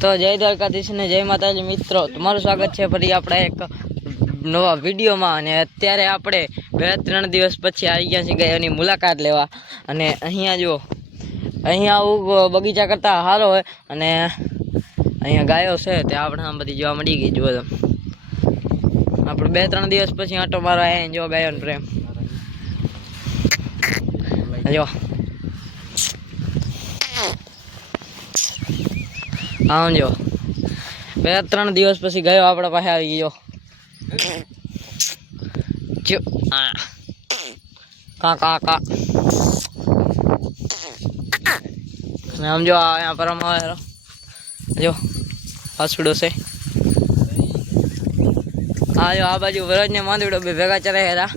તો જય દ્વારકાધીશ ને જય માતાજી. મિત્રો, તમારું સ્વાગત છે ફરી આપણા એક નવા વિડીયોમાં. અને અત્યારે આપણે બે ત્રણ દિવસ પછી આવી ગયા છીએ ગાયોની મુલાકાત લેવા. અને અહીંયા જો અહીંયા આવું બગીચા કરતાં સારો હોય. અને અહીંયા ગાયો છે, તે આપણે આમ બધી જોવા મળી ગઈ. જુઓ આપણે બે ત્રણ દિવસ પછી આંટો મારવા આવ્યા જો ગાયો પ્રેમ. જો આમ જો બે ત્રણ દિવસ પછી ગયો આપણા પાસે આવી ગયો. કા કા કા. આ અહીંયા પર આમ આવે જો, હસડો છે. હા જો, આ બાજુ વરજ ને માંદીડો બે ભેગા ચરે હેરા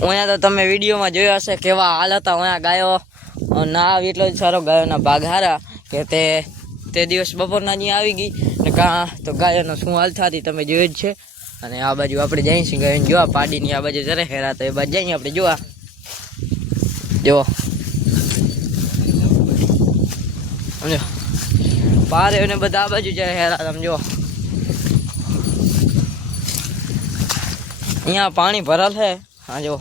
અહીંયા તો તમે વિડીયોમાં જોયો હશે કેવા હાલ હતા અહીંયા ગાયો. ના આવી એટલો જ સારો ગાયોના ભાગ હારા કે તે તે દિવસ બપોરના અહીંયા આવી ગઈ. ને કાં, તો ગાયોનો શું હાલ થતી તમે જોયું જ છે. અને આ બાજુ આપણે છીએ ગાયોને જોવા. પાડીની આ બાજુ જરે હેરા તો એ બાજુ જઈએ આપણે જોવા. જો. સમજો? પારે ને બધા આ બાજુ જરે હેરા તમે જો અહીંયા પાણી ભરાલ છે. હા, જો.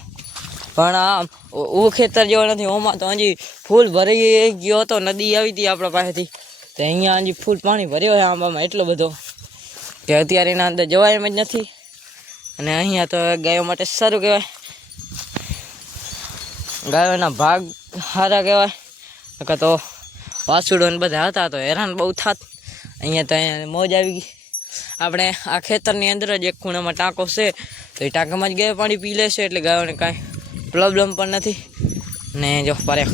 પણ આમ, ઉ ખેતર જેવો નથી. ઓમાં તો હજી ફૂલ ભરી ગયો હતો. નદી આવી હતી આપણા પાસેથી. તો અહીંયા હજી ફૂલ પાણી ભર્યો છે આંબામાં એટલો બધો કે અત્યારે એના અંદર જવાય એમ જ નથી. અને અહીંયા તો ગાયો માટે સારું કહેવાય. ગાયોના ભાગ સારા કહેવાય. નકર તો વાસુડો ને બધા હતા તો હેરાન બહુ થાત. અહીંયા તો અહીંયા મોજ આવી ગઈ. આપણે આ ખેતરની અંદર જ એક ખૂણામાં ટાંકો છે. તો એ ટાંકામાં જ ગાય પાણી પી લેશે એટલે ગાયોને કાંઈ પ્રોબ્લેમ પણ નથી. ને જો પારે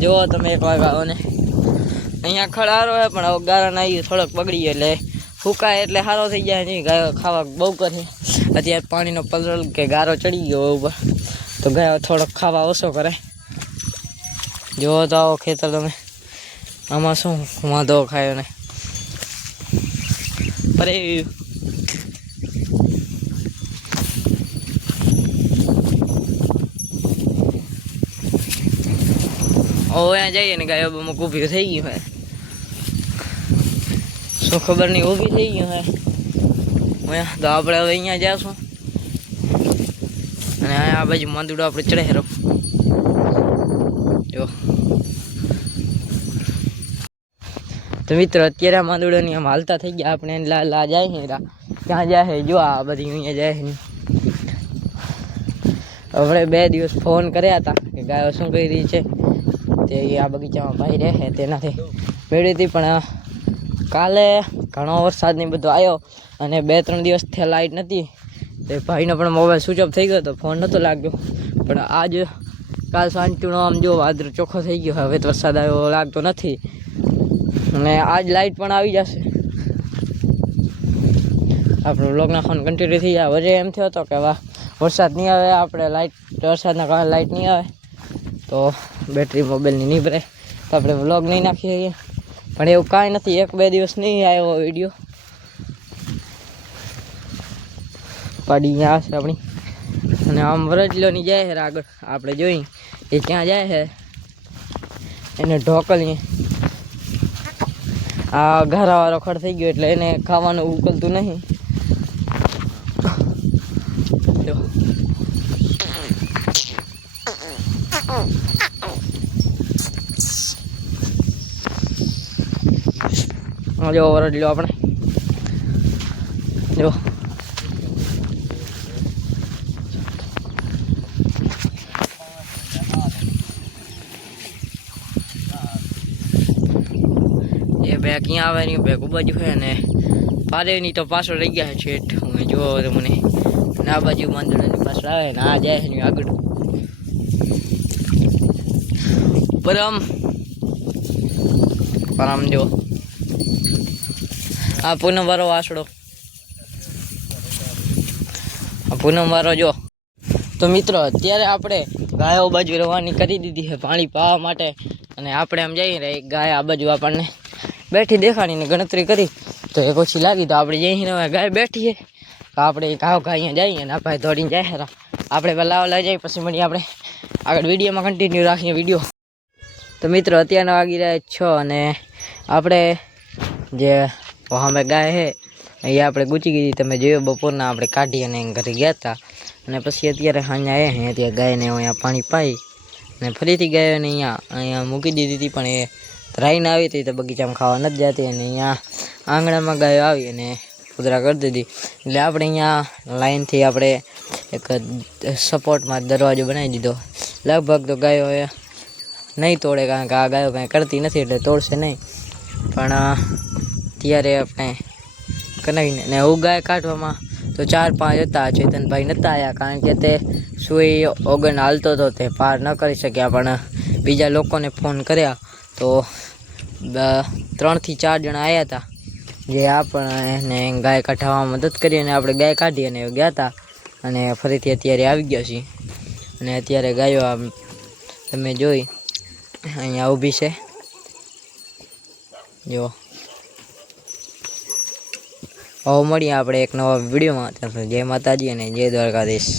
જુઓ તમે એક વાર ગાયોને અહીંયા ખડારો હોય પણ હવે ગારા નાઈ થોડોક બગડી એટલે ફૂકાય એટલે સારો થઈ જાય નહીં ગાયો ખાવા બહુ કરે. અત્યારે પાણીનો પલરલ કે ગારો ચડી ગયો ઉપર. તો ગાયો થોડોક ખાવા ઓછો કરે જુઓ તો આવો ખેતર તમે આમાં શું વાંધો ખાયો ને અરે ઓ અહીંયા જઈએ ને ગાયો અમુક ઊભી થઈ ગયું હોય શું ખબર નહીં ઊભી થઈ ગયું હોય અહીંયા તો આપણે હવે અહીંયા જાશું અને આ બાજુ માંદુડો આપણે ચડે હેરો જો. તો મિત્રો, અત્યારે માંદુડોની આમ હાલતા થઈ ગયા. આપણે લા લા જાય છે ક્યાં જાય હે? જો આ બધી અહીંયા જાય છે હવે બે દિવસ ફોન કર્યા હતા કે ગાયો શું કરી રહી છે? તે આ બગીચામાં ભાઈ રહે તેનાથી મેળવી હતી. પણ કાલે ઘણો વરસાદ ને બધો આવ્યો અને બે ત્રણ દિવસથી લાઇટ નથી તે ભાઈનો પણ મોબાઈલ સ્વિચ ઓફ થઈ ગયો હતો ફોન નહોતો લાગ્યો. પણ આજ કાલ સાંજનો આમ જો વાદળ ચોખ્ખો થઈ ગયો. હવે વરસાદ આવ્યો લાગતો નથી. અને આજ લાઇટ પણ આવી જશે. આપણું બ્લોગના ફોન કન્ટિન્યુ થઈ જાય. વજે એમ થયો હતો કે વાહ, વરસાદ નહીં આવે, આપણે લાઇટ વરસાદના કારણે લાઇટ નહીં આવે. તો બેટરી મોબાઈલની નહીં તો આપણે વ્લોગ નહીં નાખી શકીએ પણ એવું કાંઈ નથી. એક બે દિવસ નહીં આવ્યો વીડિયો પાડી અહીંયા આવશે આપણી. અને આમ વરજલોની જાય છે આગળ. આપણે જોઈ, એ ક્યાં જાય છે? એને ઢોકલીએ આ ઘરાવાળો ખડ થઈ ગયો એટલે એને ખાવાનું ઉકલતું નહીં. જો. આ લો આપણે. જો. એ ક્યાં આવે ને બે બાજુ છે અને પારેની તો પાછળ રહી ગયા છે છેઠ હું જોવો તો મને ના બાજુ માંદડાની પાછળ આવે ને આ જાય છે આગળ. પરમ પરમ જો. આ પૂનમ વાળો વાસડો. આ પૂનમ વાળો જો. તો મિત્રો, અત્યારે આપણે ગાયો બાજુ રવાની કરી દીધી છે પાણી પાવા માટે. અને આપણે આમ જઈએ ગાય આ બાજુ આપણને બેઠી દેખાડીને ગણતરી કરી. તો એક ઓછી લાગી તો આપણે જઈ હવે ગાય બેઠીએ. તો આપણે ઘાવ ઘા અહીંયા જઈએ ને આ ભાઈ દોડીને જાય ખરા આપણે પહેલાં ઓલા જઈએ, પછી મળીએ આપણે આગળ વિડીયોમાં કન્ટિન્યુ રાખીએ વીડિયો. તો મિત્રો, અત્યારના વાગી રહ્યા છ અને આપણે જે અમે ગાય છે એ આપણે ગુચી ગઈ તમે જોયો, બપોરના આપણે કાઢી અને ઘરે ગયા હતા. અને પછી અત્યારે અહીંયા આવ્યા અહીંયા ત્યાં ગાયને અહીંયા પાણી પાઈ અને ફરીથી ગાયોને અહીંયા અહીંયા મૂકી દીધી હતી, પણ એ ધરાઈને આવી હતી તો બગીચામાં ખાવા નથી જતી અને અહીંયા આંગણામાં ગાયો આવી અને કૂતરા કરી દીધી. એટલે આપણે અહીંયા લાઈનથી આપણે એક સપોર્ટમાં દરવાજો બનાવી દીધો. લગભગ તો ગાયો એ નહીં તોડે કારણ કે આ ગાયો કાંઈ કરતી નથી એટલે તોડશે નહીં. પણ ત્યારે આપણે કનાવીને ને હું ગાય કાઢવામાં તો ચાર પાંચ હતા, ચેતનભાઈ નહોતા આવ્યા કારણ કે તે સુઈ ઓગન હાલતો હતો તે પાર ન કરી શક્યા પણ બીજા લોકોને ફોન કર્યા. તો ત્રણથી ચાર જણા આવ્યા હતા જે આપણે એને ગાય કાઢવામાં મદદ કરી અને આપણે ગાય કાઢી અને ગયા હતા અને ફરીથી અત્યારે આવી ગયા છીએ. અને અત્યારે ગાયો તમે જોઈ, અહીંયા ઊભી છે. જો. હવે મળીએ આપણે એક નવા વિડીયોમાં. જય માતાજી અને જય દ્વારકાધીશ.